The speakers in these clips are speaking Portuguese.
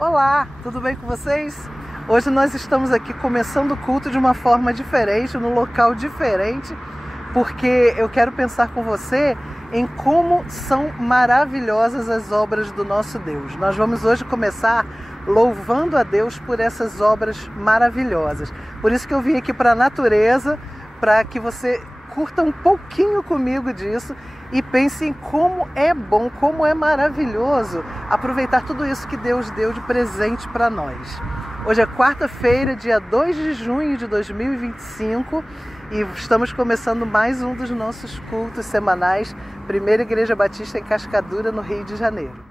Olá, tudo bem com vocês? Hoje nós estamos aqui começando o culto de uma forma diferente, num local diferente, porque eu quero pensar com você em como são maravilhosas as obras do nosso Deus. Nós vamos hoje começar louvando a Deus por essas obras maravilhosas. Por isso que eu vim aqui para a natureza, para que você curta um pouquinho comigo disso e pense em como é bom, como é maravilhoso aproveitar tudo isso que Deus deu de presente para nós. Hoje é quarta-feira, dia 2 de junho de 2025 e estamos começando mais um dos nossos cultos semanais, Primeira Igreja Batista em Cascadura, no Rio de Janeiro.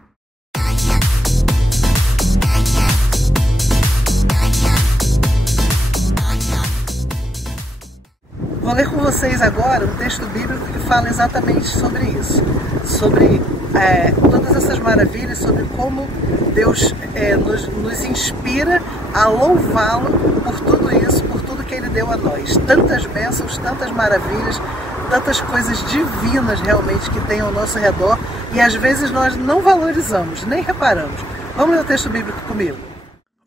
Vou ler com vocês agora um texto bíblico que fala exatamente sobre isso, sobre todas essas maravilhas, sobre como Deus nos inspira a louvá-lo por tudo isso, por tudo que Ele deu a nós. Tantas bênçãos, tantas maravilhas, tantas coisas divinas realmente que tem ao nosso redor e às vezes nós não valorizamos, nem reparamos. Vamos ler o texto bíblico comigo.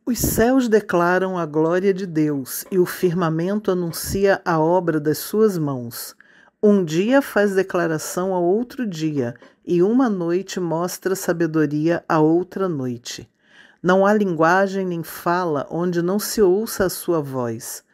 Os céus declaram a glória de Deus e o firmamento anuncia a obra das suas mãos. Um dia faz declaração a outro dia e uma noite mostra sabedoria a outra noite. Não há linguagem nem fala onde não se ouça a sua voz.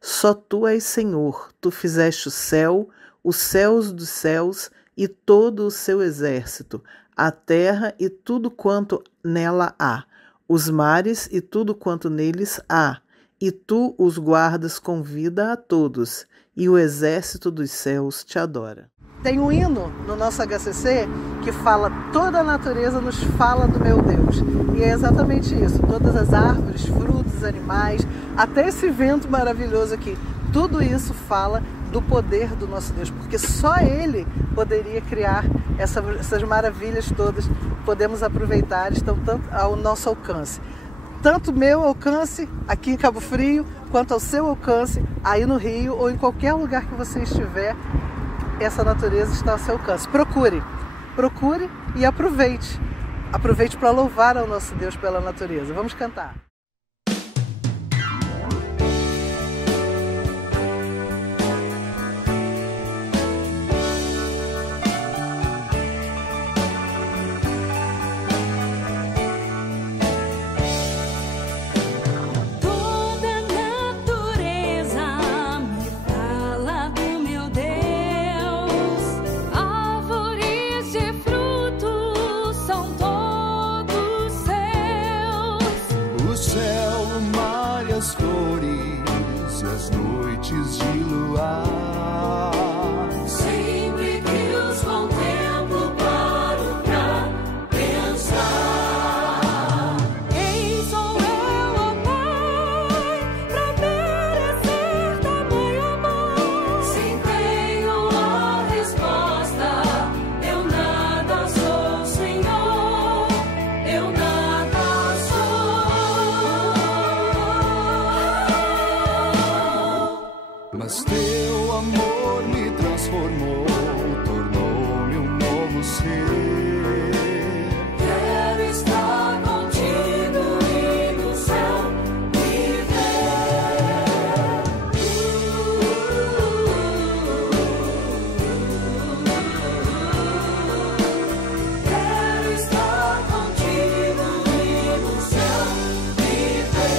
Só tu és Senhor, tu fizeste o céu, os céus dos céus e todo o seu exército, a terra e tudo quanto nela há, os mares e tudo quanto neles há, e tu os guardas com vida a todos, e o exército dos céus te adora. Tem um hino no nosso HCC que fala: toda a natureza nos fala do meu Deus. E é exatamente isso, todas as árvores, frutos, animais, até esse vento maravilhoso aqui, tudo isso fala do poder do nosso Deus, porque só Ele poderia criar essas maravilhas todas, podemos aproveitar, estão tanto ao nosso alcance. Tanto meu alcance aqui em Cabo Frio, quanto ao seu alcance aí no Rio ou em qualquer lugar que você estiver, essa natureza está ao seu alcance. Procure e aproveite. Aproveite para louvar ao nosso Deus pela natureza. Vamos cantar. Mas teu amor me transformou, tornou-me um novo ser. Quero estar contigo e no céu viver. Quero estar contigo e no céu viver.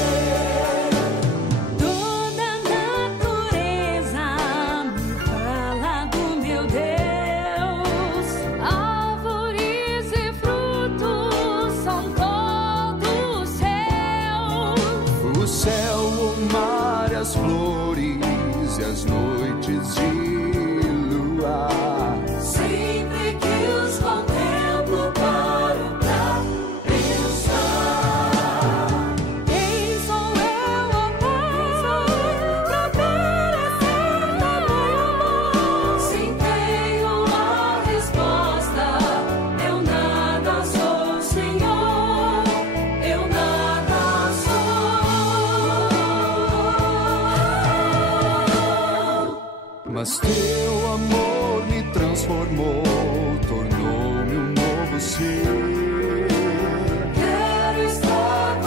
Toda natureza me fala do meu Deus. Árvores e frutos são todos seus. O céu, o mar, as flores e as noites de luar. Sempre que os contemplo, paro pra pensar. Quem sou eu, ó Pai, pra merecer tamanho amor? Sim, tenho a resposta. Eu nada sou, Senhor. Eu nada sou. Mas teu amor me transformou, tornou-me um novo ser. Quero estar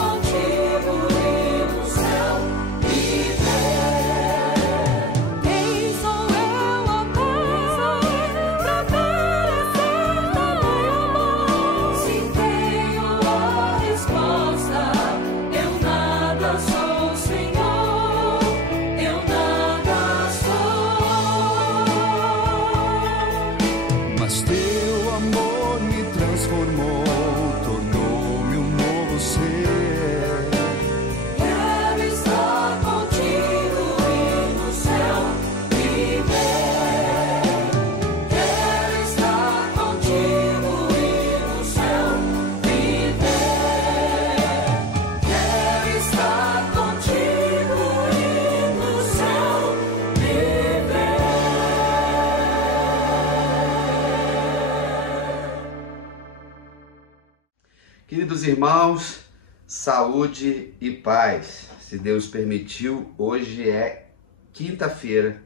você. Quero estar contigo e no céu viver. Quero estar contigo e no céu viver. Quero estar contigo e no céu viver. Queridos irmãos, saúde e paz. Se Deus permitiu, hoje é quinta-feira,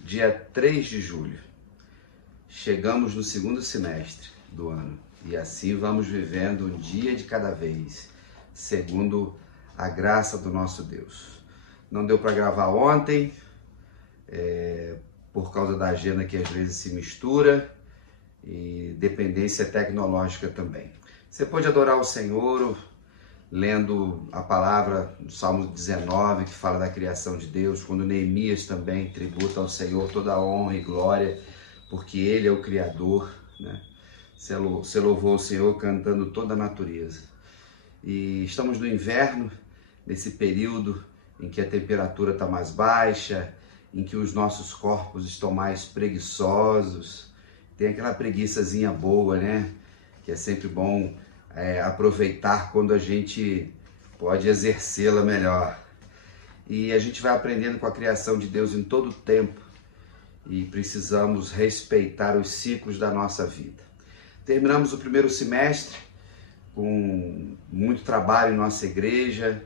dia 3 de julho. Chegamos no segundo semestre do ano e assim vamos vivendo um dia de cada vez, segundo a graça do nosso Deus. Não deu para gravar ontem, por causa da agenda que às vezes se mistura e dependência tecnológica também. Você pode adorar o Senhor lendo a palavra do Salmo 19, que fala da criação de Deus, quando Neemias também tributa ao Senhor toda a honra e glória, porque Ele é o Criador, né? Você louvou o Senhor cantando toda a natureza. E estamos no inverno, nesse período em que a temperatura está mais baixa, em que os nossos corpos estão mais preguiçosos, tem aquela preguiçazinha boa, né? Que é sempre bom aproveitar quando a gente pode exercê-la melhor. E a gente vai aprendendo com a criação de Deus em todo o tempo e precisamos respeitar os ciclos da nossa vida. Terminamos o primeiro semestre com muito trabalho em nossa igreja,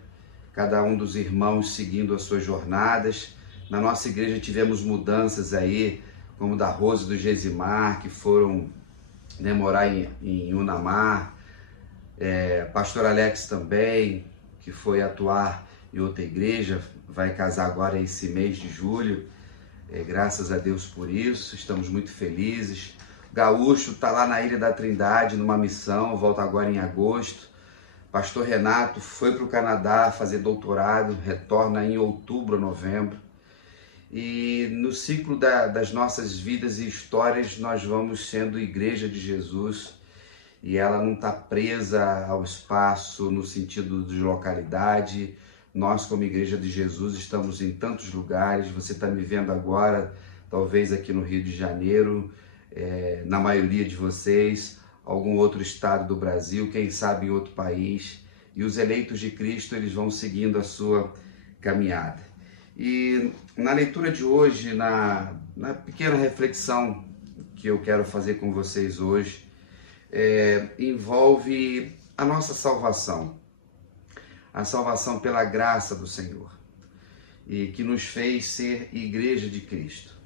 cada um dos irmãos seguindo as suas jornadas. Na nossa igreja tivemos mudanças aí, como da Rose e do Gesimar, que foram morar em Unamar, pastor Alex também, que foi atuar em outra igreja, vai casar agora esse mês de julho, graças a Deus por isso, estamos muito felizes. O Gaúcho está lá na Ilha da Trindade, numa missão, volta agora em agosto. Pastor Renato foi para o Canadá fazer doutorado, retorna em outubro ou novembro. E no ciclo das nossas vidas e histórias, nós vamos sendo Igreja de Jesus, e ela não está presa ao espaço no sentido de localidade. Nós, como Igreja de Jesus, estamos em tantos lugares. Você está me vendo agora, talvez aqui no Rio de Janeiro, na maioria de vocês, algum outro estado do Brasil, quem sabe em outro país. E os eleitos de Cristo, eles vão seguindo a sua caminhada. E na leitura de hoje, na pequena reflexão que eu quero fazer com vocês hoje, envolve a nossa salvação, a salvação pela graça do Senhor, e que nos fez ser Igreja de Cristo.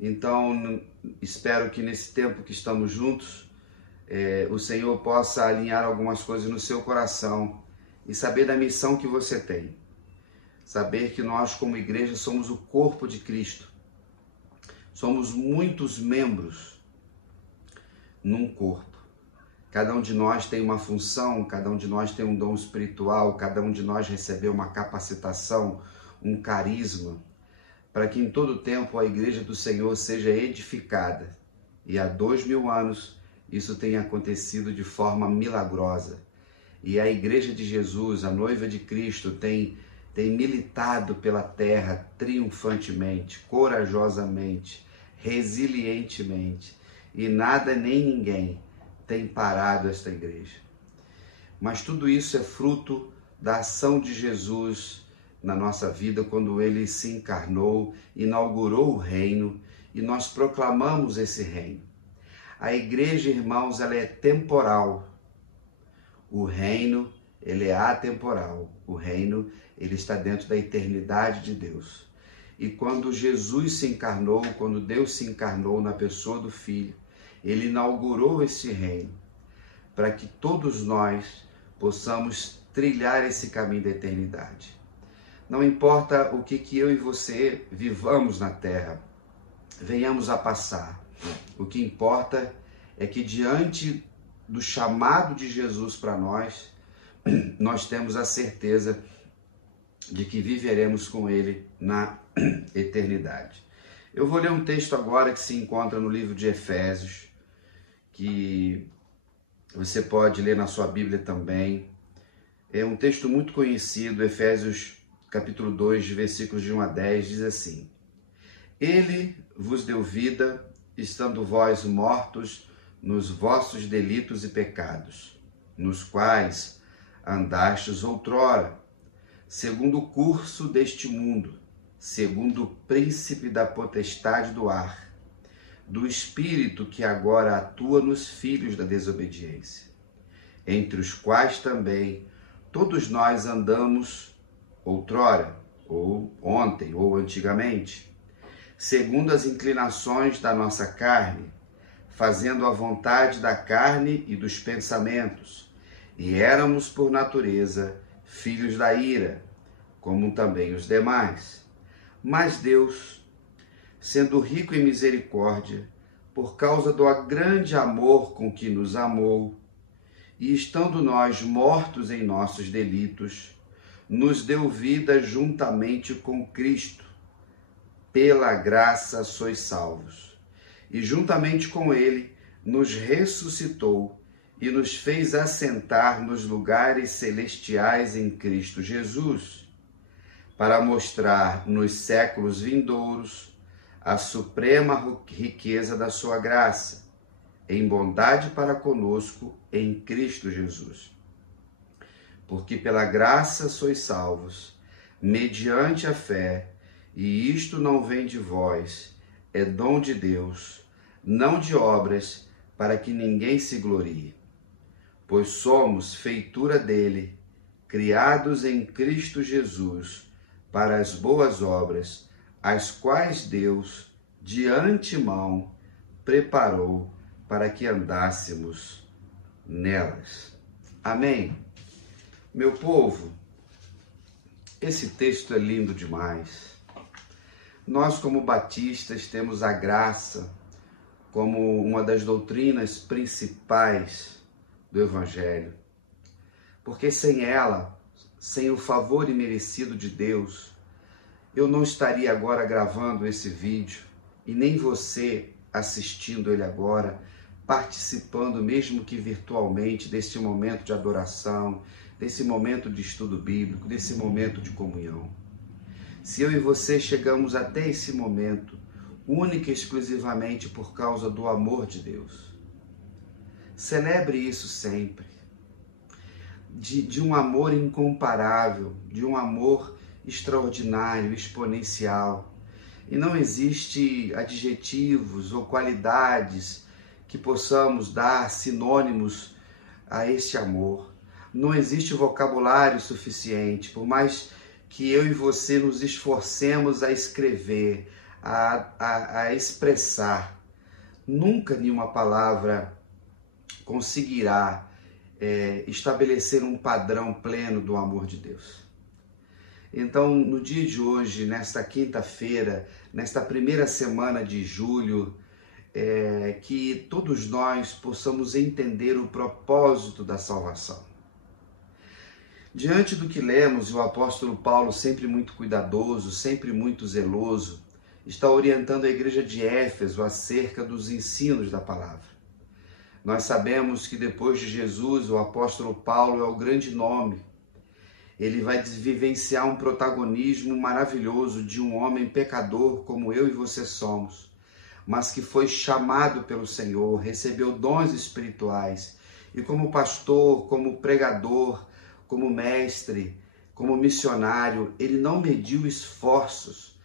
Então, espero que nesse tempo que estamos juntos, o Senhor possa alinhar algumas coisas no seu coração e saber da missão que você tem. Saber que nós, como igreja, somos o corpo de Cristo. Somos muitos membros num corpo. Cada um de nós tem uma função, cada um de nós tem um dom espiritual, cada um de nós recebeu uma capacitação, um carisma, para que em todo tempo a igreja do Senhor seja edificada. E há 2000 anos isso tem acontecido de forma milagrosa. E a igreja de Jesus, a noiva de Cristo, tem militado pela terra triunfantemente, corajosamente, resilientemente, e nada nem ninguém tem parado esta igreja. Mas tudo isso é fruto da ação de Jesus na nossa vida, quando ele se encarnou, inaugurou o reino, e nós proclamamos esse reino. A igreja, irmãos, ela é temporal. O reino, ele é atemporal. O reino, ele está dentro da eternidade de Deus. E quando Jesus se encarnou, quando Deus se encarnou na pessoa do Filho, ele inaugurou esse reino para que todos nós possamos trilhar esse caminho da eternidade. Não importa o que eu e você vivamos na terra, venhamos a passar. O que importa é que diante do chamado de Jesus para nós, nós temos a certeza de que viveremos com ele na eternidade. Eu vou ler um texto agora que se encontra no livro de Efésios, que você pode ler na sua Bíblia também. É um texto muito conhecido, Efésios capítulo 2, versículos de 1 a 10, diz assim: Ele vos deu vida, estando vós mortos nos vossos delitos e pecados, nos quais andastes outrora, segundo o curso deste mundo, segundo o príncipe da potestade do ar, do espírito que agora atua nos filhos da desobediência, entre os quais também todos nós andamos outrora, ou ontem, ou antigamente, segundo as inclinações da nossa carne, fazendo a vontade da carne e dos pensamentos, e éramos por natureza filhos da ira, como também os demais. Mas Deus, sendo rico em misericórdia, por causa do grande amor com que nos amou, e estando nós mortos em nossos delitos, nos deu vida juntamente com Cristo. Pela graça sois salvos. E juntamente com ele nos ressuscitou e nos fez assentar nos lugares celestiais em Cristo Jesus, para mostrar nos séculos vindouros a suprema riqueza da sua graça, em bondade para conosco em Cristo Jesus. Porque pela graça sois salvos, mediante a fé, e isto não vem de vós, é dom de Deus, não de obras, para que ninguém se glorie. Pois somos feitura dele, criados em Cristo Jesus, para as boas obras, as quais Deus, de antemão, preparou para que andássemos nelas. Amém? Meu povo, esse texto é lindo demais. Nós, como batistas, temos a graça como uma das doutrinas principais do Evangelho. Porque sem ela, sem o favor imerecido de Deus, eu não estaria agora gravando esse vídeo e nem você assistindo ele agora, participando, mesmo que virtualmente, desse momento de adoração, desse momento de estudo bíblico, desse momento de comunhão. Se eu e você chegamos até esse momento, única e exclusivamente por causa do amor de Deus, celebre isso sempre, de um amor incomparável, de um amor extraordinário, exponencial. E não existe adjetivos ou qualidades que possamos dar sinônimos a este amor. Não existe vocabulário suficiente, por mais que eu e você nos esforcemos a escrever, a expressar. Nunca nenhuma palavra conseguirá estabelecer um padrão pleno do amor de Deus. Então, no dia de hoje, nesta quinta-feira, nesta primeira semana de julho, que todos nós possamos entender o propósito da salvação. Diante do que lemos, o apóstolo Paulo, sempre muito cuidadoso, sempre muito zeloso, está orientando a igreja de Éfeso acerca dos ensinos da palavra. Nós sabemos que depois de Jesus, o apóstolo Paulo é o grande nome. Ele vai vivenciar um protagonismo maravilhoso de um homem pecador como eu e você somos, mas que foi chamado pelo Senhor, recebeu dons espirituais e como pastor, como pregador, como mestre, como missionário, ele não mediu esforços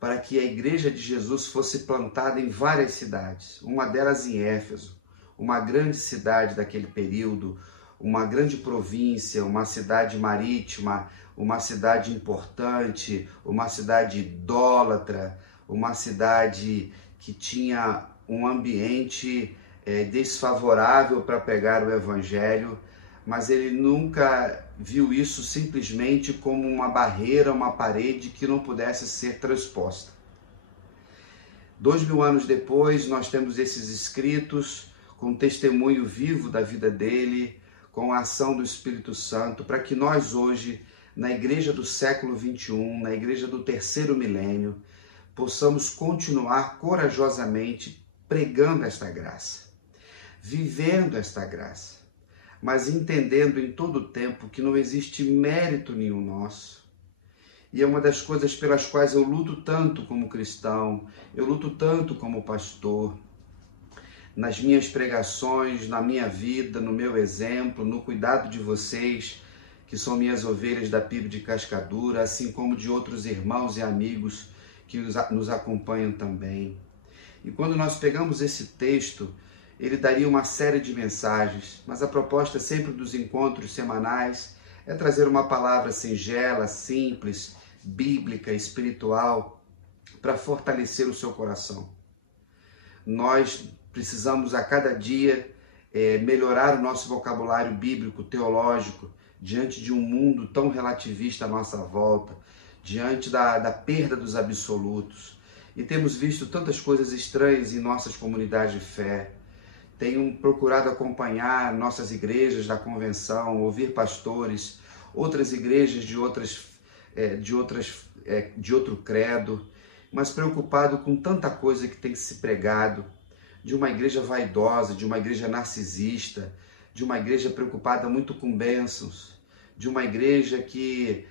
para que a igreja de Jesus fosse plantada em várias cidades, uma delas em Éfeso, uma grande cidade daquele período, uma grande província, uma cidade marítima, uma cidade importante, uma cidade idólatra, uma cidade que tinha um ambiente desfavorável para pregar o evangelho, mas ele nunca viu isso simplesmente como uma barreira, uma parede que não pudesse ser transposta. 2000 anos depois, nós temos esses escritos com testemunho vivo da vida dele, com a ação do Espírito Santo, para que nós hoje, na igreja do século 21, na igreja do terceiro milênio, possamos continuar corajosamente pregando esta graça, vivendo esta graça. mas entendendo em todo o tempo que não existe mérito nenhum nosso. E é uma das coisas pelas quais eu luto tanto como cristão, eu luto tanto como pastor, nas minhas pregações, na minha vida, no meu exemplo, no cuidado de vocês, que são minhas ovelhas da PIB de Cascadura, assim como de outros irmãos e amigos que nos acompanham também. E quando nós pegamos esse texto, ele daria uma série de mensagens, mas a proposta sempre dos encontros semanais é trazer uma palavra singela, simples, bíblica, espiritual, para fortalecer o seu coração. Nós precisamos a cada dia melhorar o nosso vocabulário bíblico, teológico, diante de um mundo tão relativista à nossa volta, diante da perda dos absolutos. E temos visto tantas coisas estranhas em nossas comunidades de fé. Tenho procurado acompanhar nossas igrejas da convenção, ouvir pastores, outras igrejas de outro credo, mas preocupado com tanta coisa que tem se pregado, de uma igreja vaidosa, de uma igreja narcisista, de uma igreja preocupada muito com bênçãos, de uma igreja que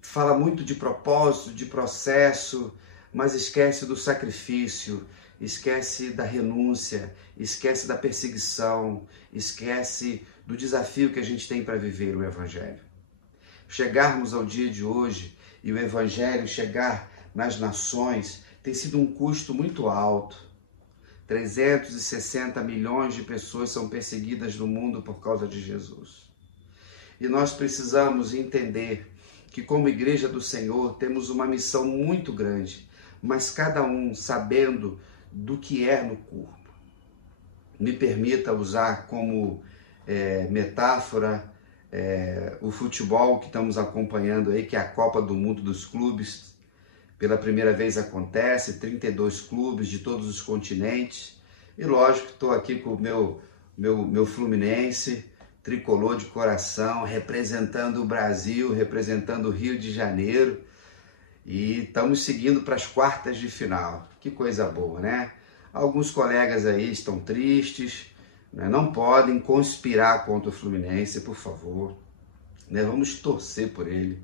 fala muito de propósito, de processo, mas esquece do sacrifício, esquece da renúncia, esquece da perseguição, esquece do desafio que a gente tem para viver o Evangelho. Chegarmos ao dia de hoje e o Evangelho chegar nas nações tem sido um custo muito alto. 360 milhões de pessoas são perseguidas no mundo por causa de Jesus. E nós precisamos entender que como Igreja do Senhor temos uma missão muito grande, mas cada um sabendo do que é no corpo. Me permita usar como metáfora o futebol que estamos acompanhando aí, que é a Copa do Mundo dos Clubes. Pela primeira vez acontece, 32 clubes de todos os continentes. E lógico, estou aqui com o meu Fluminense, tricolor de coração, representando o Brasil, representando o Rio de Janeiro. E estamos seguindo para as quartas de final. Que coisa boa, né? Alguns colegas aí estão tristes, né? Não podem conspirar contra o Fluminense, por favor. Né? Vamos torcer por ele,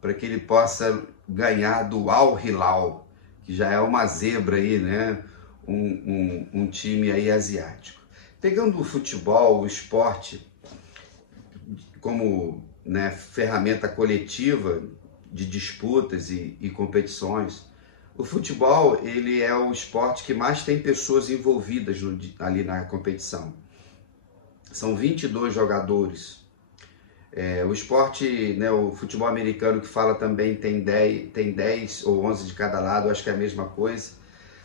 para que ele possa ganhar do Al Hilal, que já é uma zebra aí, né? Um time aí asiático. Pegando o futebol, o esporte, como ferramenta coletiva de disputas e competições, o futebol ele é o esporte que mais tem pessoas envolvidas ali na competição. São 22 jogadores. O esporte, o futebol americano que fala também tem 10 ou 11 de cada lado, acho que é a mesma coisa.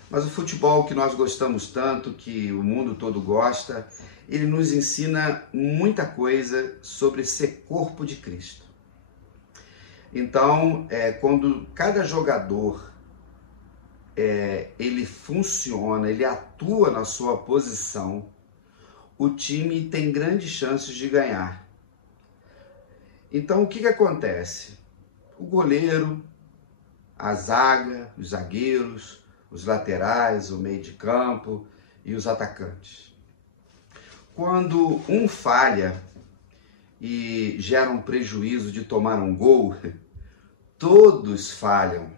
Mas o futebol que nós gostamos tanto, que o mundo todo gosta, ele nos ensina muita coisa sobre ser corpo de Cristo. Então, quando cada jogador ele funciona, ele atua na sua posição, o time tem grandes chances de ganhar. Então, o que acontece? O goleiro, a zaga, os zagueiros, os laterais, o meio de campo e os atacantes. Quando um falha e gera um prejuízo de tomar um gol, todos falham,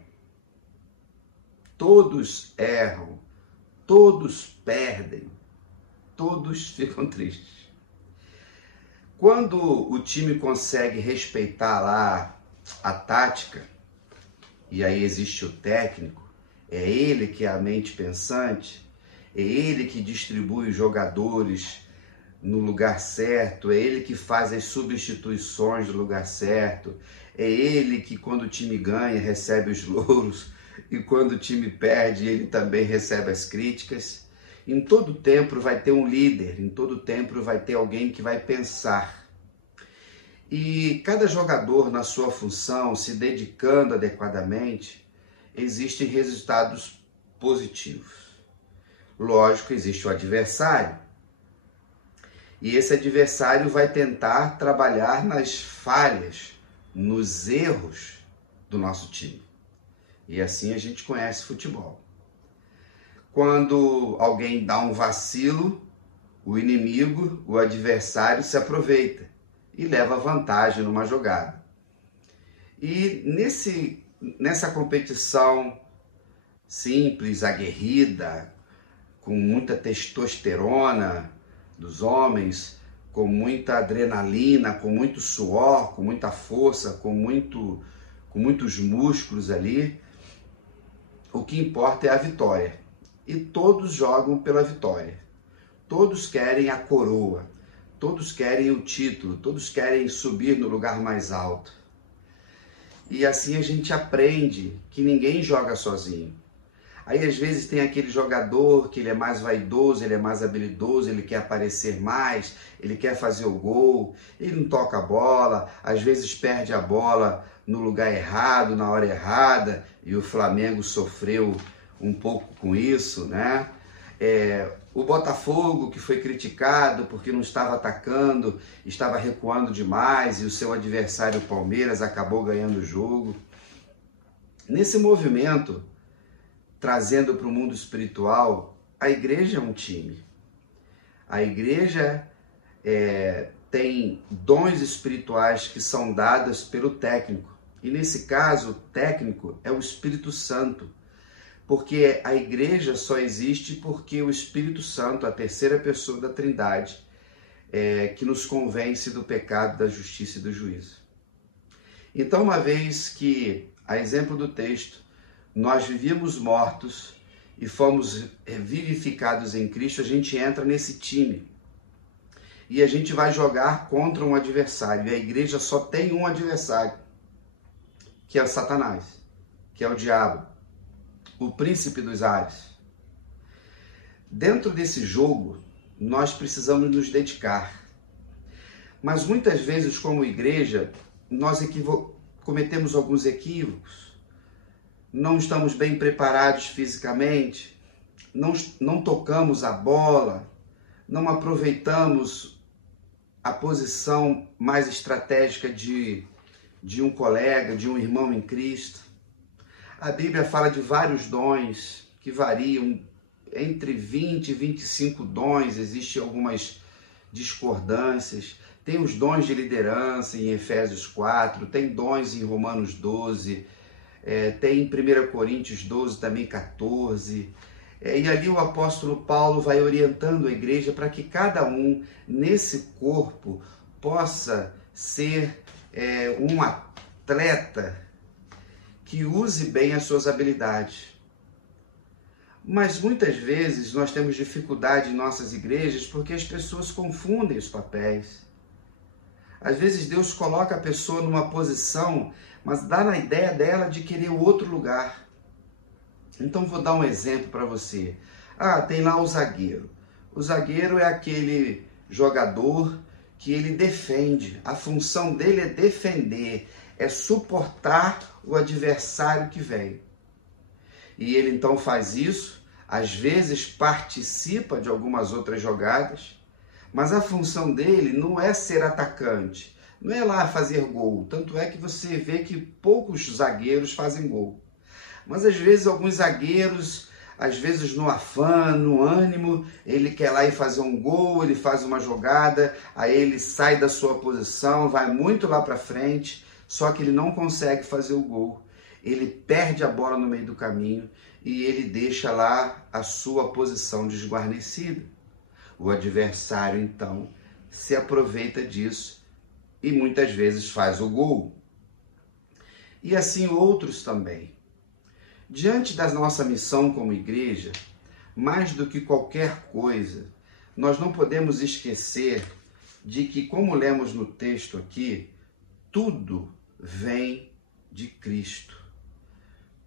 todos erram, todos perdem, todos ficam tristes. Quando o time consegue respeitar lá a tática, e aí existe o técnico, é ele que é a mente pensante, é ele que distribui os jogadores no lugar certo, é ele que faz as substituições no lugar certo, é ele que quando o time ganha recebe os louros e quando o time perde ele também recebe as críticas. Em todo tempo vai ter um líder, em todo tempo vai ter alguém que vai pensar. E cada jogador na sua função, se dedicando adequadamente, existem resultados positivos. Lógico, existe o adversário. E esse adversário vai tentar trabalhar nas falhas, nos erros do nosso time. E assim a gente conhece futebol. Quando alguém dá um vacilo, o inimigo, o adversário, se aproveita e leva vantagem numa jogada. E nessa competição simples, aguerrida, com muita testosterona dos homens, com muita adrenalina, com muito suor, com muita força, com muitos músculos ali, o que importa é a vitória. E todos jogam pela vitória. Todos querem a coroa, todos querem o título, todos querem subir no lugar mais alto. E assim a gente aprende que ninguém joga sozinho. Aí às vezes tem aquele jogador que ele é mais vaidoso, ele é mais habilidoso, ele quer aparecer mais, ele quer fazer o gol, ele não toca a bola, às vezes perde a bola no lugar errado, na hora errada, e o Flamengo sofreu um pouco com isso, né? O Botafogo, que foi criticado porque não estava atacando, estava recuando demais, e o seu adversário, o Palmeiras, acabou ganhando o jogo. Nesse movimento, trazendo para o mundo espiritual, a igreja é um time. A igreja tem dons espirituais que são dados pelo técnico. E nesse caso, o técnico é o Espírito Santo. Porque a igreja só existe porque o Espírito Santo, a terceira pessoa da Trindade, que nos convence do pecado, da justiça e do juízo. Então, uma vez que, a exemplo do texto, nós vivíamos mortos e fomos vivificados em Cristo, a gente entra nesse time. E a gente vai jogar contra um adversário. E a igreja só tem um adversário, que é o Satanás, que é o diabo, o príncipe dos ares. Dentro desse jogo, nós precisamos nos dedicar. Mas muitas vezes, como igreja, nós cometemos alguns equívocos. Não estamos bem preparados fisicamente, não tocamos a bola, não aproveitamos a posição mais estratégica de um colega, de um irmão em Cristo. A Bíblia fala de vários dons que variam entre 20 e 25 dons, existem algumas discordâncias. Tem os dons de liderança em Efésios 4, tem dons em Romanos 12, tem em 1 Coríntios 12, também 14. E ali o apóstolo Paulo vai orientando a igreja para que cada um nesse corpo possa ser um atleta que use bem as suas habilidades. Mas muitas vezes nós temos dificuldade em nossas igrejas porque as pessoas confundem os papéis. Às vezes Deus coloca a pessoa numa posição, mas dá na ideia dela de querer outro lugar. Então vou dar um exemplo para você. Tem lá o zagueiro. O zagueiro é aquele jogador que ele defende. A função dele é defender, é suportar o adversário que vem. E ele então faz isso, às vezes participa de algumas outras jogadas, mas a função dele não é ser atacante, não é lá fazer gol. Tanto é que você vê que poucos zagueiros fazem gol. Mas às vezes alguns zagueiros, às vezes no afã, no ânimo, ele quer lá ir fazer um gol, ele faz uma jogada, aí ele sai da sua posição, vai muito lá para frente, só que ele não consegue fazer o gol. Ele perde a bola no meio do caminho e ele deixa lá a sua posição desguarnecida. O adversário, então, se aproveita disso e muitas vezes faz o gol. E assim outros também. Diante da nossa missão como igreja, mais do que qualquer coisa, nós não podemos esquecer de que, como lemos no texto aqui, tudo vem de Cristo.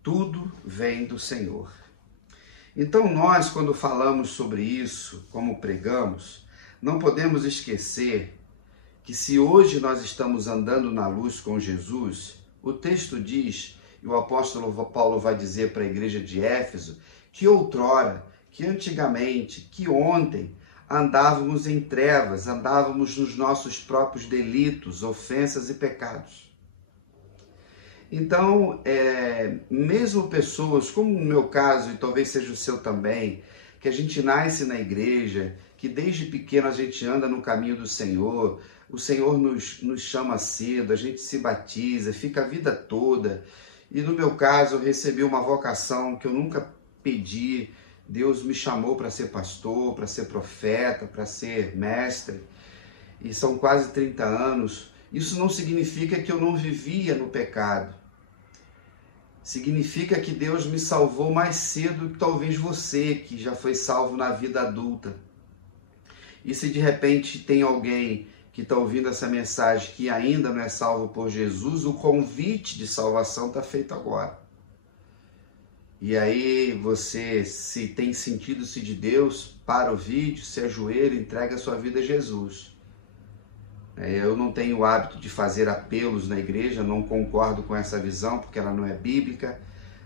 Tudo vem do Senhor. Então nós, quando falamos sobre isso, como pregamos, não podemos esquecer que se hoje nós estamos andando na luz com Jesus, o texto diz, e o apóstolo Paulo vai dizer para a igreja de Éfeso, que outrora, que antigamente, que ontem, andávamos em trevas, andávamos nos nossos próprios delitos, ofensas e pecados. Então, mesmo pessoas, como no meu caso, e talvez seja o seu também, que a gente nasce na igreja, que desde pequeno a gente anda no caminho do Senhor, o Senhor nos chama cedo, a gente se batiza, fica a vida toda. E no meu caso, eu recebi uma vocação que eu nunca pedi. Deus me chamou para ser pastor, para ser profeta, para ser mestre. E são quase 30 anos. Isso não significa que eu não vivia no pecado. Significa que Deus me salvou mais cedo que talvez você, que já foi salvo na vida adulta. E se de repente tem alguém que está ouvindo essa mensagem que ainda não é salvo por Jesus, o convite de salvação está feito agora. E aí você, se tem sentido-se de Deus, para o vídeo, se ajoelha, entrega a sua vida a Jesus. Eu não tenho o hábito de fazer apelos na igreja, não concordo com essa visão, porque ela não é bíblica.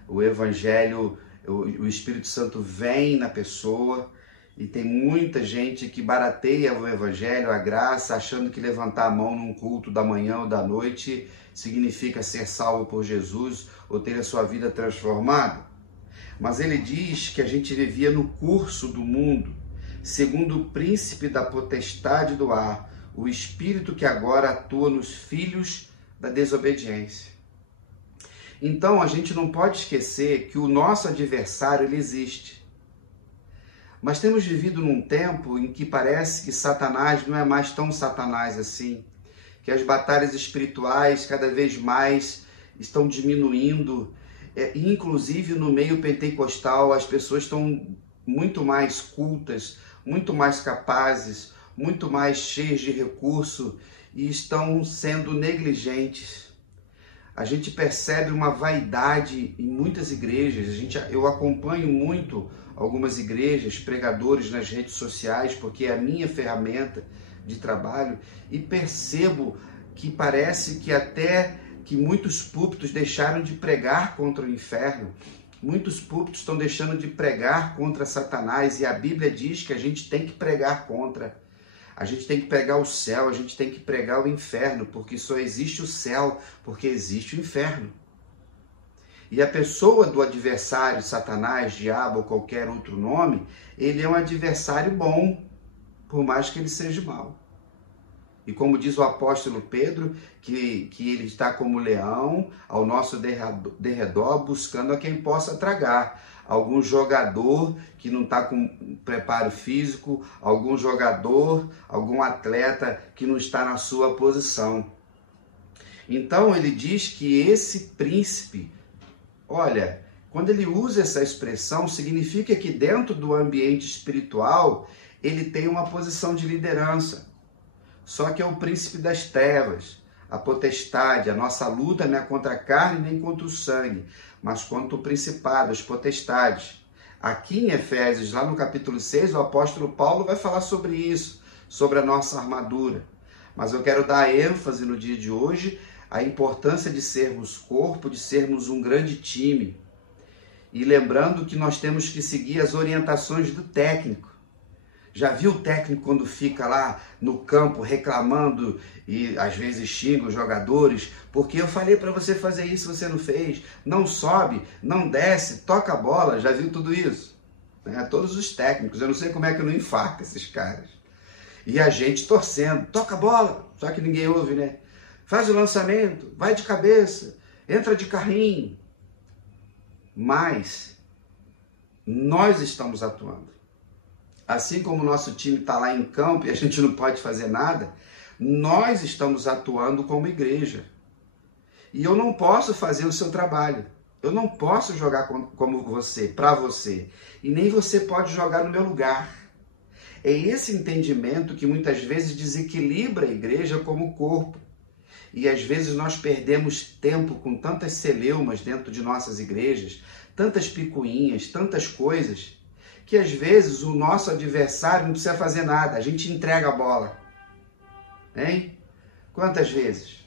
O Evangelho, o Espírito Santo vem na pessoa, e tem muita gente que barateia o Evangelho, a graça, achando que levantar a mão num culto da manhã ou da noite significa ser salvo por Jesus ou ter a sua vida transformada. Mas ele diz que a gente vivia no curso do mundo, segundo o príncipe da potestade do ar, o espírito que agora atua nos filhos da desobediência. Então a gente não pode esquecer que o nosso adversário ele existe. Mas temos vivido num tempo em que parece que Satanás não é mais tão Satanás assim, que as batalhas espirituais cada vez mais estão diminuindo, inclusive no meio pentecostal as pessoas estão muito mais cultas, muito mais capazes, muito mais cheias de recurso e estão sendo negligentes. A gente percebe uma vaidade em muitas igrejas. Eu acompanho muito algumas igrejas, pregadores nas redes sociais, porque é a minha ferramenta de trabalho, e percebo que parece que até que muitos púlpitos deixaram de pregar contra o inferno, muitos púlpitos estão deixando de pregar contra Satanás, e a Bíblia diz que a gente tem que pregar contra. A gente tem que pregar o céu, a gente tem que pregar o inferno, porque só existe o céu, porque existe o inferno. E a pessoa do adversário, Satanás, diabo ou qualquer outro nome, ele é um adversário bom, por mais que ele seja mau. E como diz o apóstolo Pedro, que ele está como leão ao nosso derredor, buscando a quem possa tragar. Algum jogador que não está com preparo físico, algum jogador, algum atleta que não está na sua posição. Então ele diz que esse príncipe, olha, quando ele usa essa expressão, significa que dentro do ambiente espiritual ele tem uma posição de liderança. Só que é o príncipe das trevas, a potestade. A nossa luta não é contra a carne nem contra o sangue, mas contra o principado, as potestades. Aqui em Efésios, lá no capítulo 6, o apóstolo Paulo vai falar sobre isso, sobre a nossa armadura. Mas eu quero dar ênfase no dia de hoje a importância de sermos corpo, de sermos um grande time. E lembrando que nós temos que seguir as orientações do técnico. Já viu o técnico quando fica lá no campo reclamando e às vezes xinga os jogadores? Porque eu falei para você fazer isso, você não fez. Não sobe, não desce, toca a bola. Já viu tudo isso? Todos os técnicos, eu não sei como é que não infarta esses caras. E a gente torcendo, toca a bola, só que ninguém ouve, né? Faz o lançamento, vai de cabeça, entra de carrinho. Mas nós estamos atuando. Assim como o nosso time está lá em campo e a gente não pode fazer nada, nós estamos atuando como igreja. E eu não posso fazer o seu trabalho. Eu não posso jogar como você, para você. E nem você pode jogar no meu lugar. É esse entendimento que muitas vezes desequilibra a igreja como corpo. E às vezes nós perdemos tempo com tantas celeumas dentro de nossas igrejas, tantas picuinhas, tantas coisas, que às vezes o nosso adversário não precisa fazer nada, a gente entrega a bola. Hein? Quantas vezes?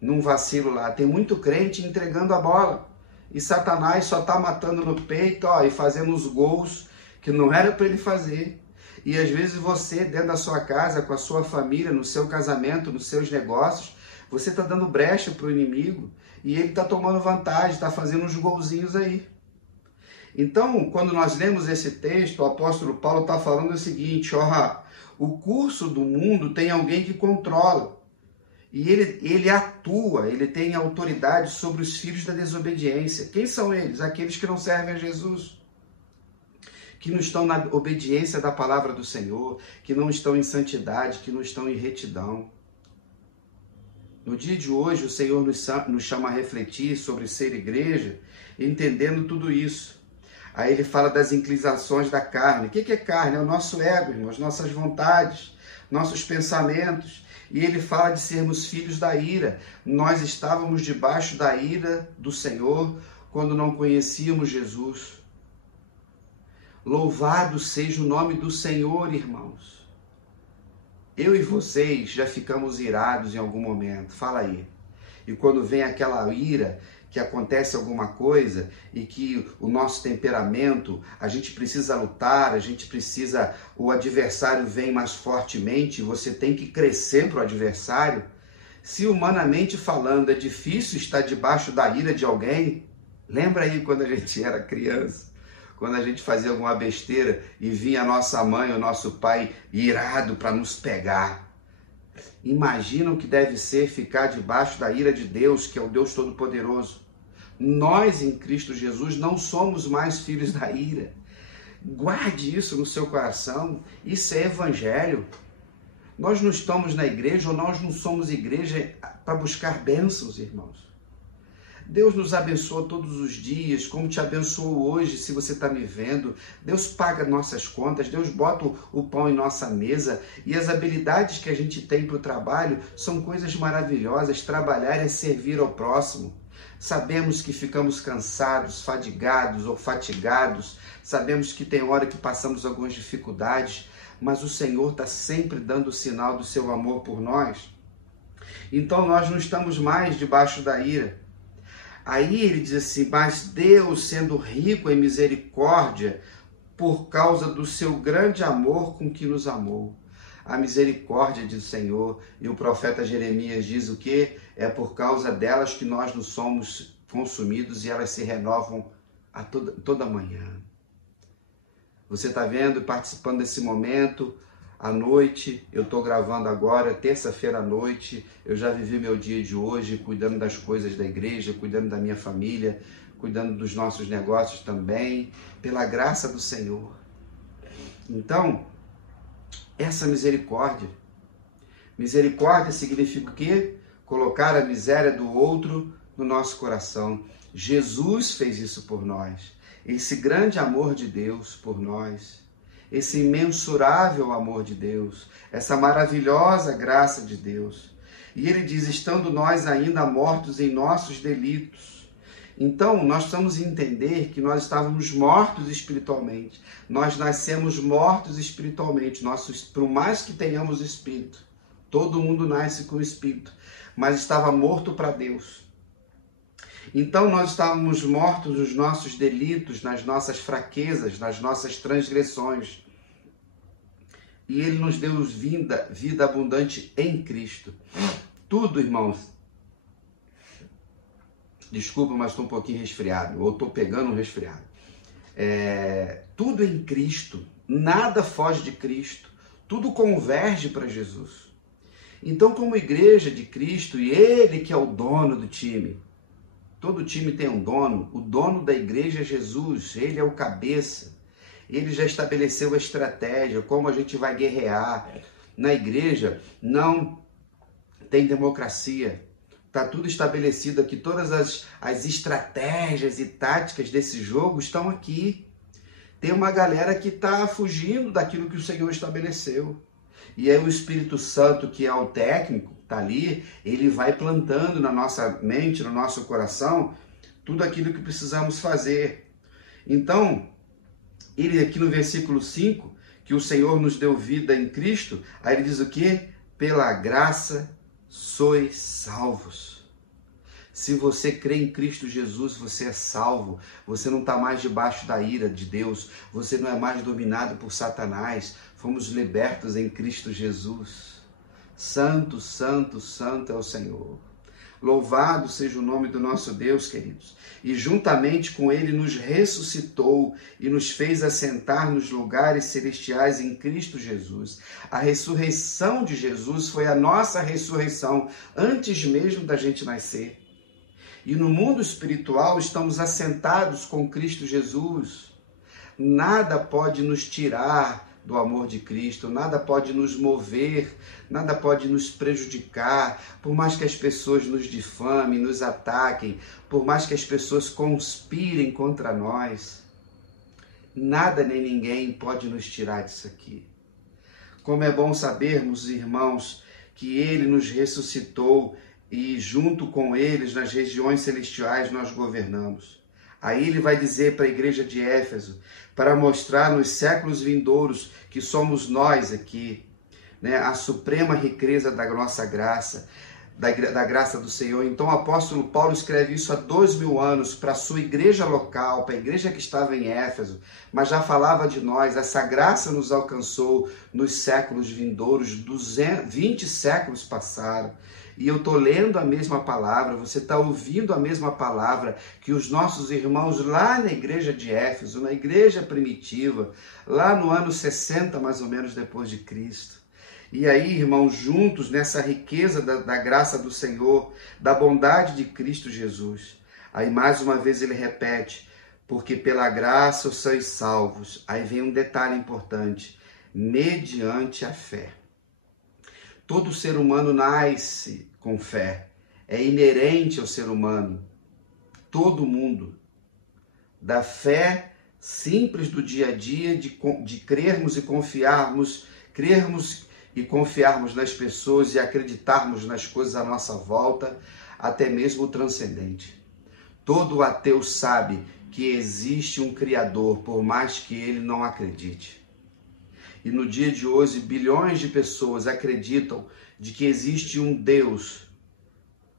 Num vacilo lá, tem muito crente entregando a bola. E Satanás só está matando no peito, e fazendo os gols que não era para ele fazer. E às vezes você, dentro da sua casa, com a sua família, no seu casamento, nos seus negócios, você está dando brecha para o inimigo e ele está tomando vantagem, está fazendo uns golzinhos aí. Então, quando nós lemos esse texto, o apóstolo Paulo está falando o seguinte, o curso do mundo tem alguém que controla. E ele atua, ele tem autoridade sobre os filhos da desobediência. Quem são eles? Aqueles que não servem a Jesus, que não estão na obediência da palavra do Senhor, que não estão em santidade, que não estão em retidão. No dia de hoje, o Senhor nos chama a refletir sobre ser igreja, entendendo tudo isso. Aí ele fala das inclinações da carne. O que é carne? É o nosso ego, irmãos, nossas vontades, nossos pensamentos. E ele fala de sermos filhos da ira. Nós estávamos debaixo da ira do Senhor quando não conhecíamos Jesus. Louvado seja o nome do Senhor, irmãos. Eu e vocês já ficamos irados em algum momento. Fala aí. E quando vem aquela ira, que acontece alguma coisa e que o nosso temperamento, a gente precisa lutar, o adversário vem mais fortemente, você tem que crescer para o adversário. Se humanamente falando é difícil estar debaixo da ira de alguém, lembra aí quando a gente era criança, quando a gente fazia alguma besteira e vinha a nossa mãe ou nosso pai irado para nos pegar. Imagina o que deve ser ficar debaixo da ira de Deus, que é o Deus Todo-Poderoso. Nós, em Cristo Jesus, não somos mais filhos da ira. Guarde isso no seu coração. Isso é evangelho. Nós não estamos na igreja, ou nós não somos igreja para buscar bênçãos, irmãos. Deus nos abençoa todos os dias, como te abençoou hoje, se você está me vendo. Deus paga nossas contas, Deus bota o pão em nossa mesa, e as habilidades que a gente tem para o trabalho são coisas maravilhosas. Trabalhar é servir ao próximo. Sabemos que ficamos cansados, fadigados ou fatigados, sabemos que tem hora que passamos algumas dificuldades, mas o Senhor está sempre dando o sinal do seu amor por nós. Então nós não estamos mais debaixo da ira. Aí ele diz assim, mas Deus, sendo rico em misericórdia, por causa do seu grande amor com que nos amou. A misericórdia do Senhor, e o profeta Jeremias diz o quê? É por causa delas que nós não somos consumidos e elas se renovam a toda manhã. Você está vendo, participando desse momento, à noite, eu estou gravando agora, terça-feira à noite, eu já vivi meu dia de hoje, cuidando das coisas da igreja, cuidando da minha família, cuidando dos nossos negócios também, pela graça do Senhor. Então, essa misericórdia significa o quê? Colocar a miséria do outro no nosso coração. Jesus fez isso por nós. Esse grande amor de Deus por nós. Esse imensurável amor de Deus, essa maravilhosa graça de Deus. E ele diz, estando nós ainda mortos em nossos delitos. Então, nós precisamos entender que nós estávamos mortos espiritualmente. Nós nascemos mortos espiritualmente. Por mais que tenhamos espírito, todo mundo nasce com espírito, mas estava morto para Deus. Então nós estávamos mortos nos nossos delitos, nas nossas fraquezas, nas nossas transgressões. E ele nos deu vida abundante em Cristo. Tudo, irmãos. Desculpa, mas estou um pouquinho resfriado, ou estou pegando um resfriado. Tudo em Cristo, nada foge de Cristo, tudo converge para Jesus. Então, como igreja de Cristo, e ele que é o dono do time, todo time tem um dono, o dono da igreja é Jesus, ele é o cabeça, ele já estabeleceu a estratégia, como a gente vai guerrear. Na igreja não tem democracia, está tudo estabelecido aqui, todas as estratégias e táticas desse jogo estão aqui. Tem uma galera que está fugindo daquilo que o Senhor estabeleceu. E aí o Espírito Santo, que é o técnico, está ali, ele vai plantando na nossa mente, no nosso coração, tudo aquilo que precisamos fazer. Então, ele aqui no versículo 5, que o Senhor nos deu vida em Cristo, aí ele diz o quê? Pela graça sois salvos. Se você crê em Cristo Jesus, você é salvo. Você não está mais debaixo da ira de Deus. Você não é mais dominado por Satanás. Fomos libertos em Cristo Jesus. Santo, santo, santo é o Senhor. Louvado seja o nome do nosso Deus, queridos. E juntamente com ele nos ressuscitou e nos fez assentar nos lugares celestiais em Cristo Jesus. A ressurreição de Jesus foi a nossa ressurreição antes mesmo da gente nascer. E no mundo espiritual estamos assentados com Cristo Jesus. Nada pode nos tirar do amor de Cristo, nada pode nos mover, nada pode nos prejudicar, por mais que as pessoas nos difamem, nos ataquem, por mais que as pessoas conspirem contra nós, nada nem ninguém pode nos tirar disso aqui. Como é bom sabermos, irmãos, que Ele nos ressuscitou e junto com eles nas regiões celestiais nós governamos. Aí ele vai dizer para a igreja de Éfeso, para mostrar nos séculos vindouros que somos nós aqui, né, a suprema riqueza da nossa graça, da graça do Senhor. Então o apóstolo Paulo escreve isso há 2000 anos para a sua igreja local, para a igreja que estava em Éfeso, mas já falava de nós. Essa graça nos alcançou nos séculos vindouros, 20 séculos passaram. E eu estou lendo a mesma palavra, você está ouvindo a mesma palavra que os nossos irmãos lá na igreja de Éfeso, na igreja primitiva, lá no ano 60 mais ou menos depois de Cristo. E aí, irmãos, juntos nessa riqueza da graça do Senhor, da bondade de Cristo Jesus. Aí mais uma vez ele repete, porque pela graça sois salvos. Aí vem um detalhe importante, mediante a fé. Todo ser humano nasce com fé, é inerente ao ser humano, todo mundo. Da fé simples do dia a dia, de crermos e confiarmos nas pessoas e acreditarmos nas coisas à nossa volta, até mesmo o transcendente. Todo ateu sabe que existe um Criador, por mais que ele não acredite. E no dia de hoje, bilhões de pessoas acreditam de que existe um Deus.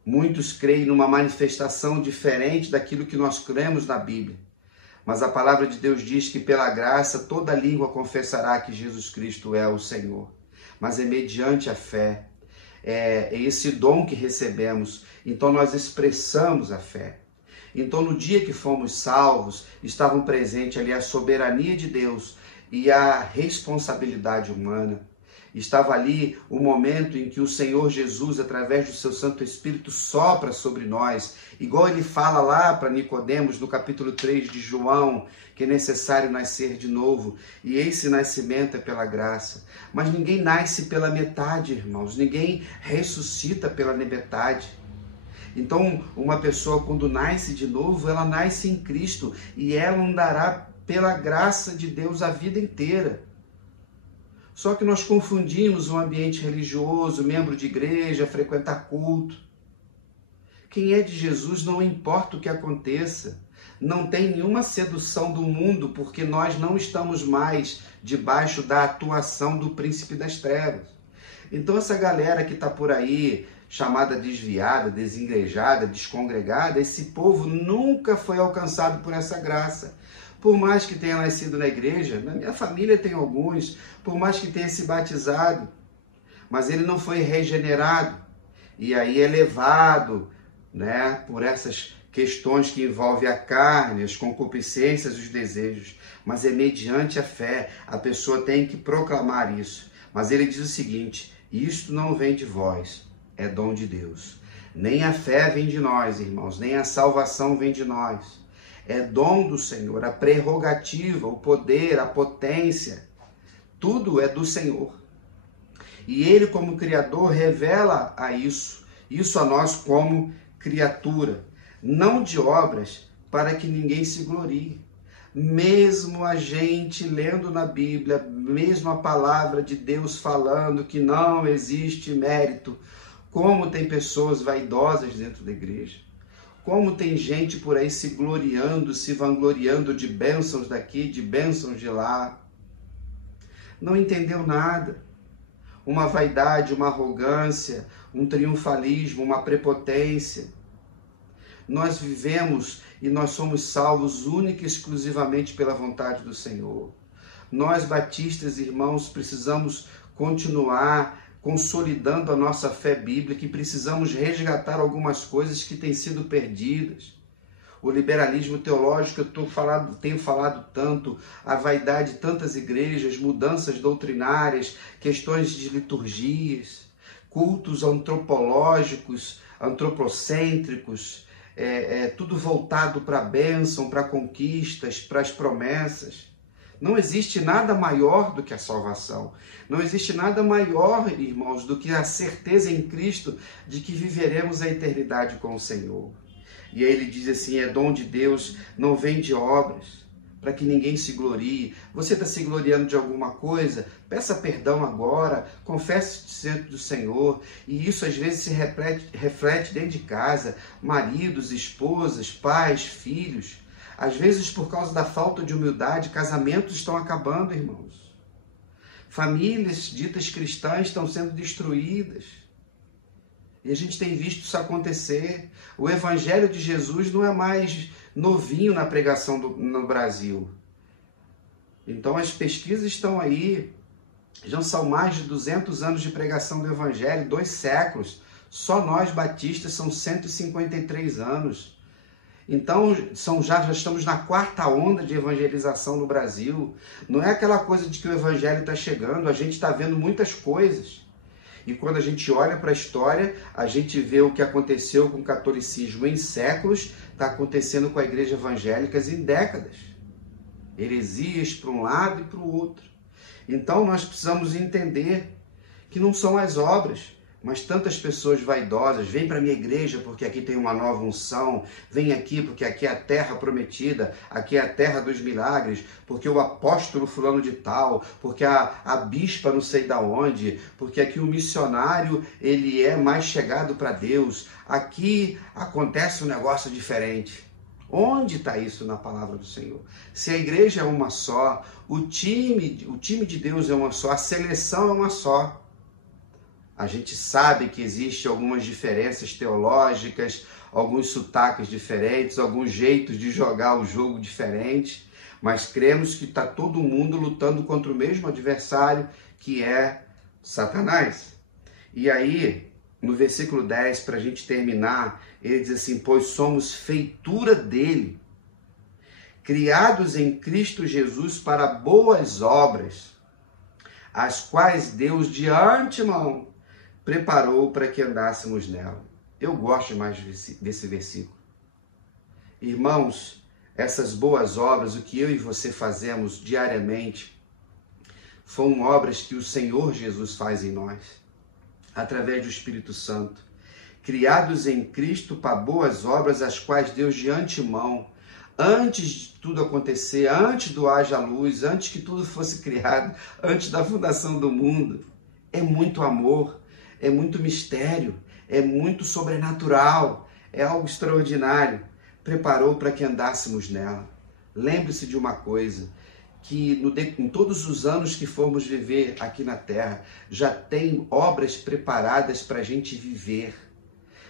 Muitos creem numa manifestação diferente daquilo que nós cremos na Bíblia. Mas a palavra de Deus diz que pela graça toda língua confessará que Jesus Cristo é o Senhor. Mas é mediante a fé, é esse dom que recebemos. Então nós expressamos a fé. Então no dia que fomos salvos, estavam presentes ali a soberania de Deus e a responsabilidade humana. Estava ali o momento em que o Senhor Jesus, através do seu Santo Espírito, sopra sobre nós, igual ele fala lá para Nicodemos, no capítulo 3 de João, que é necessário nascer de novo, e esse nascimento é pela graça. Mas ninguém nasce pela metade, irmãos, ninguém ressuscita pela metade. Então, uma pessoa quando nasce de novo, ela nasce em Cristo, e ela andará pela graça de Deus a vida inteira. Só que nós confundimos o ambiente religioso, membro de igreja, frequentar culto. Quem é de Jesus não importa o que aconteça. Não tem nenhuma sedução do mundo, porque nós não estamos mais debaixo da atuação do príncipe das trevas. Então essa galera que está por aí, chamada desviada, desengrejada, descongregada, esse povo nunca foi alcançado por essa graça. Por mais que tenha nascido na igreja, na minha família tem alguns, por mais que tenha se batizado, mas ele não foi regenerado. E aí é levado, né, por essas questões que envolvem a carne, as concupiscências, os desejos. Mas é mediante a fé, a pessoa tem que proclamar isso. Mas ele diz o seguinte, isto não vem de vós, é dom de Deus. Nem a fé vem de nós, irmãos, nem a salvação vem de nós. É dom do Senhor, a prerrogativa, o poder, a potência, tudo é do Senhor. E Ele, como Criador, revela isso a nós como criatura, não de obras, para que ninguém se glorie. Mesmo a gente lendo na Bíblia, mesmo a palavra de Deus falando que não existe mérito, como tem pessoas vaidosas dentro da igreja. Como tem gente por aí se gloriando, se vangloriando de bênçãos daqui, de bênçãos de lá. Não entendeu nada. Uma vaidade, uma arrogância, um triunfalismo, uma prepotência. Nós vivemos e nós somos salvos única e exclusivamente pela vontade do Senhor. Nós, batistas, irmãos, precisamos continuar consolidando a nossa fé bíblica e precisamos resgatar algumas coisas que têm sido perdidas. O liberalismo teológico, eu tenho falado tanto, a vaidade de tantas igrejas, mudanças doutrinárias, questões de liturgias, cultos antropológicos, antropocêntricos, tudo voltado para a bênção, para conquistas, para as promessas. Não existe nada maior do que a salvação. Não existe nada maior, irmãos, do que a certeza em Cristo de que viveremos a eternidade com o Senhor. E aí ele diz assim, é dom de Deus, não vem de obras, para que ninguém se glorie. Você está se gloriando de alguma coisa? Peça perdão agora, confesse diante do Senhor. E isso às vezes se reflete dentro de casa, maridos, esposas, pais, filhos. Às vezes, por causa da falta de humildade, casamentos estão acabando, irmãos. Famílias ditas cristãs estão sendo destruídas. E a gente tem visto isso acontecer. O Evangelho de Jesus não é mais novinho na pregação no Brasil. Então as pesquisas estão aí. Já são mais de 200 anos de pregação do Evangelho, 2 séculos. Só nós batistas são 153 anos. Então já estamos na 4ª onda de evangelização no Brasil. Não é aquela coisa de que o Evangelho está chegando, a gente está vendo muitas coisas. E quando a gente olha para a história, a gente vê o que aconteceu com o catolicismo em séculos, está acontecendo com a igreja evangélica em décadas. Heresias para um lado e para o outro. Então nós precisamos entender que não são as obras, mas tantas pessoas vaidosas, vem para a minha igreja porque aqui tem uma nova unção, vem aqui porque aqui é a terra prometida, aqui é a terra dos milagres, porque o apóstolo fulano de tal, porque a bispa não sei da onde, porque aqui o missionário ele é mais chegado para Deus, aqui acontece um negócio diferente. Onde está isso na palavra do Senhor? Se a igreja é uma só, o time de Deus é uma só, a seleção é uma só. A gente sabe que existem algumas diferenças teológicas, alguns sotaques diferentes, alguns jeitos de jogar o jogo diferentes, mas cremos que está todo mundo lutando contra o mesmo adversário, que é Satanás. E aí, no versículo 10, para a gente terminar, ele diz assim, pois somos feitura dele, criados em Cristo Jesus para boas obras, as quais Deus de antemão preparou para que andássemos nela. Eu gosto mais desse versículo. Irmãos, essas boas obras, o que eu e você fazemos diariamente, são obras que o Senhor Jesus faz em nós, através do Espírito Santo, criados em Cristo para boas obras, as quais Deus de antemão, antes de tudo acontecer, antes do haja luz, antes que tudo fosse criado, antes da fundação do mundo, é muito amor, é muito mistério, é muito sobrenatural, é algo extraordinário. Preparou para que andássemos nela. Lembre-se de uma coisa, que em todos os anos que formos viver aqui na Terra, já tem obras preparadas para a gente viver.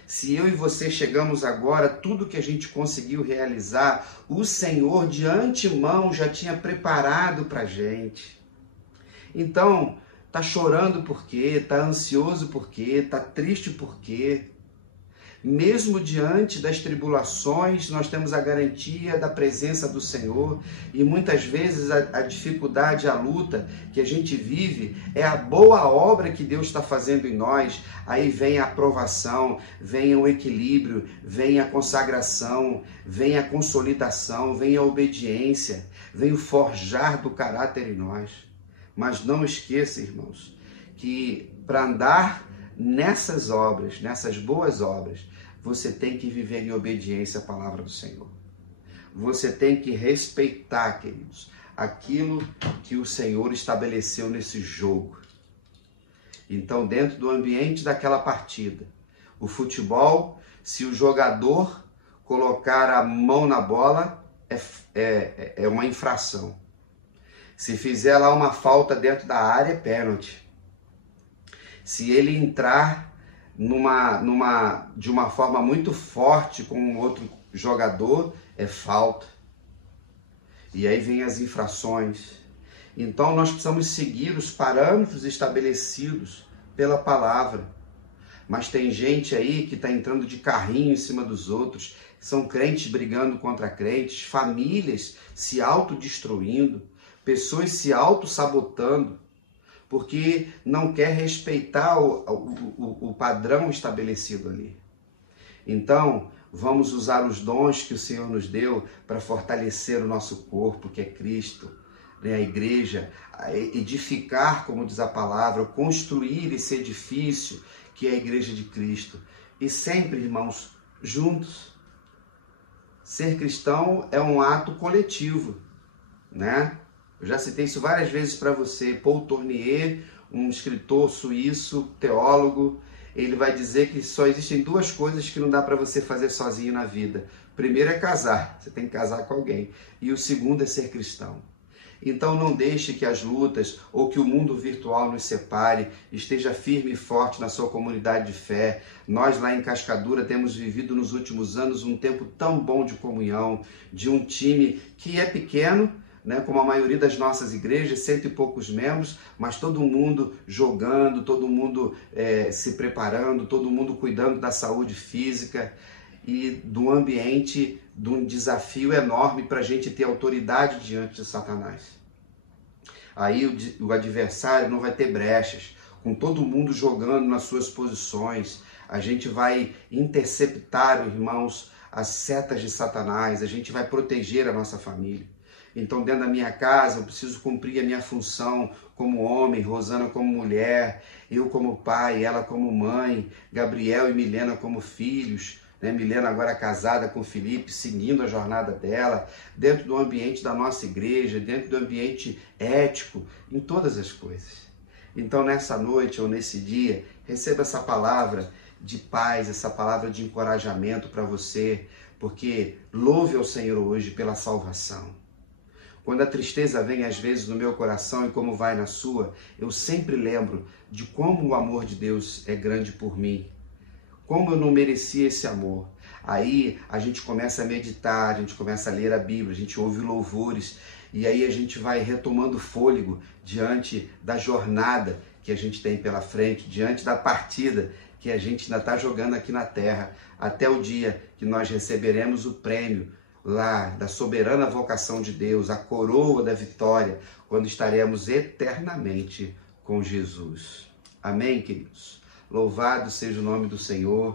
Se eu e você chegamos agora, tudo que a gente conseguiu realizar, o Senhor de antemão já tinha preparado para a gente. Então, está chorando por quê? Está ansioso por quê? Está triste por quê? Mesmo diante das tribulações, nós temos a garantia da presença do Senhor e muitas vezes a dificuldade, a luta que a gente vive é a boa obra que Deus está fazendo em nós. Aí vem a aprovação, vem o equilíbrio, vem a consagração, vem a consolidação, vem a obediência, vem o forjar do caráter em nós. Mas não esqueça, irmãos, que para andar nessas obras, nessas boas obras, você tem que viver em obediência à palavra do Senhor. Você tem que respeitar, queridos, aquilo que o Senhor estabeleceu nesse jogo. Então, dentro do ambiente daquela partida, o futebol, se o jogador colocar a mão na bola, é uma infração. Se fizer lá uma falta dentro da área, é pênalti. Se ele entrar de uma forma muito forte com um outro jogador, é falta. E aí vem as infrações. Então nós precisamos seguir os parâmetros estabelecidos pela palavra. Mas tem gente aí que está entrando de carrinho em cima dos outros, são crentes brigando contra crentes, famílias se autodestruindo, pessoas se auto-sabotando, porque não quer respeitar o padrão estabelecido ali. Então, vamos usar os dons que o Senhor nos deu para fortalecer o nosso corpo, que é Cristo, né? A igreja, edificar, como diz a palavra, construir esse edifício, que é a igreja de Cristo. E sempre, irmãos, juntos. Ser cristão é um ato coletivo, né? Eu já citei isso várias vezes para você. Paul Tournier, um escritor suíço, teólogo, ele vai dizer que só existem duas coisas que não dá para você fazer sozinho na vida. Primeiro é casar, você tem que casar com alguém. E o segundo é ser cristão. Então não deixe que as lutas ou que o mundo virtual nos separe, esteja firme e forte na sua comunidade de fé. Nós lá em Cascadura temos vivido nos últimos anos um tempo tão bom de comunhão, de um time que é pequeno, né, como a maioria das nossas igrejas, 100 e poucos membros, mas todo mundo jogando, todo mundo se preparando, todo mundo cuidando da saúde física e do ambiente, de um desafio enorme para a gente ter autoridade diante de Satanás. Aí o adversário não vai ter brechas, com todo mundo jogando nas suas posições. A gente vai interceptar, irmãos, as setas de Satanás, a gente vai proteger a nossa família. Então, dentro da minha casa, eu preciso cumprir a minha função como homem, Rosana como mulher, eu como pai, ela como mãe, Gabriel e Milena como filhos, né? Milena agora casada com Felipe, seguindo a jornada dela, dentro do ambiente da nossa igreja, dentro do ambiente ético, em todas as coisas. Então, nessa noite ou nesse dia, receba essa palavra de paz, essa palavra de encorajamento para você, porque louve ao Senhor hoje pela salvação. Quando a tristeza vem às vezes no meu coração e como vai na sua, eu sempre lembro de como o amor de Deus é grande por mim. Como eu não merecia esse amor. Aí a gente começa a meditar, a gente começa a ler a Bíblia, a gente ouve louvores e aí a gente vai retomando fôlego diante da jornada que a gente tem pela frente, diante da partida que a gente ainda está jogando aqui na terra, até o dia que nós receberemos o prêmio lá da soberana vocação de Deus, a coroa da vitória, quando estaremos eternamente com Jesus. Amém, queridos? Louvado seja o nome do Senhor.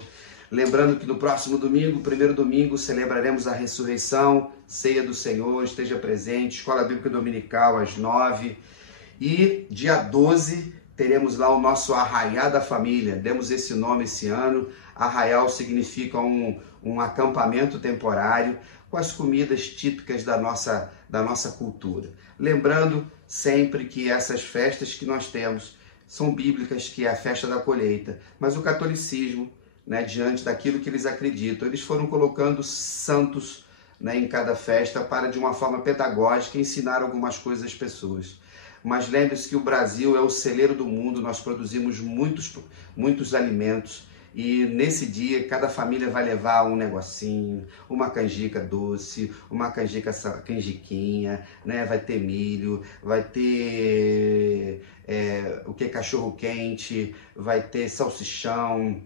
Lembrando que no próximo domingo, primeiro domingo, celebraremos a ressurreição, ceia do Senhor, esteja presente, Escola Bíblica Dominical às 9h. E dia 12 teremos lá o nosso Arraiá da Família. Demos esse nome esse ano. Arraial significa um acampamento temporário com as comidas típicas da nossa cultura. Lembrando sempre que essas festas que nós temos são bíblicas, que é a festa da colheita, mas o catolicismo, né, diante daquilo que eles acreditam, eles foram colocando santos, né, em cada festa para, de uma forma pedagógica, ensinar algumas coisas às pessoas. Mas lembre-se que o Brasil é o celeiro do mundo, nós produzimos muitos alimentos, e nesse dia cada família vai levar um negocinho, uma canjica doce, uma canjiquinha, né? Vai ter milho, vai ter cachorro quente, vai ter salsichão,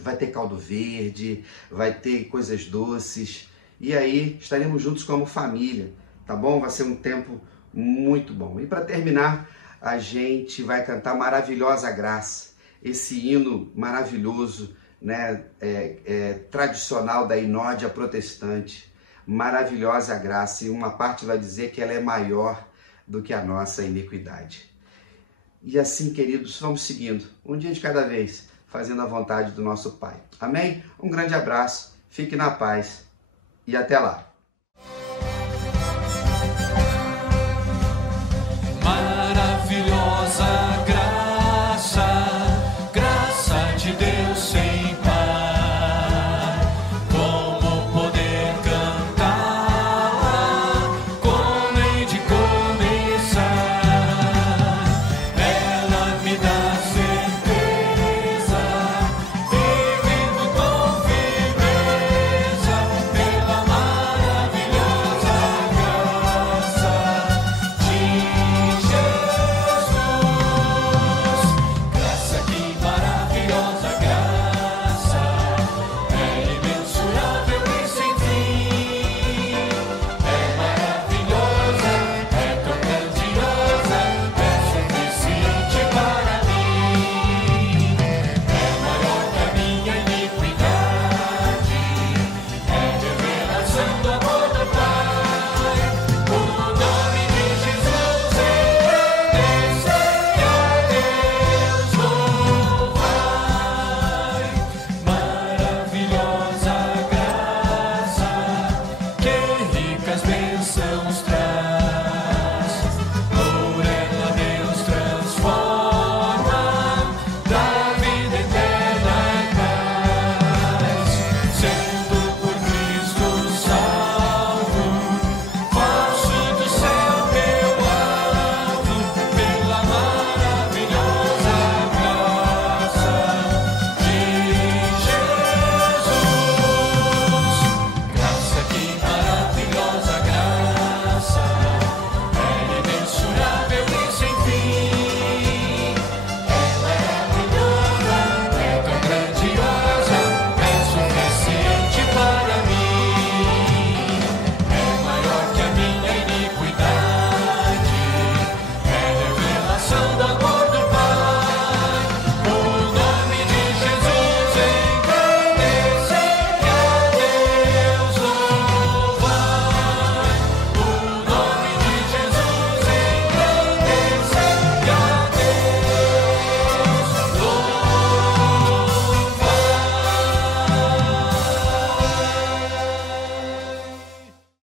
vai ter caldo verde, vai ter coisas doces. E aí estaremos juntos como família, tá bom? Vai ser um tempo muito bom. E para terminar, a gente vai cantar Maravilhosa Graça. Esse hino maravilhoso, né, tradicional da Inódia protestante, maravilhosa graça, e uma parte vai dizer que ela é maior do que a nossa iniquidade. E assim, queridos, vamos seguindo, um dia de cada vez, fazendo a vontade do nosso Pai. Amém? Um grande abraço, fique na paz e até lá.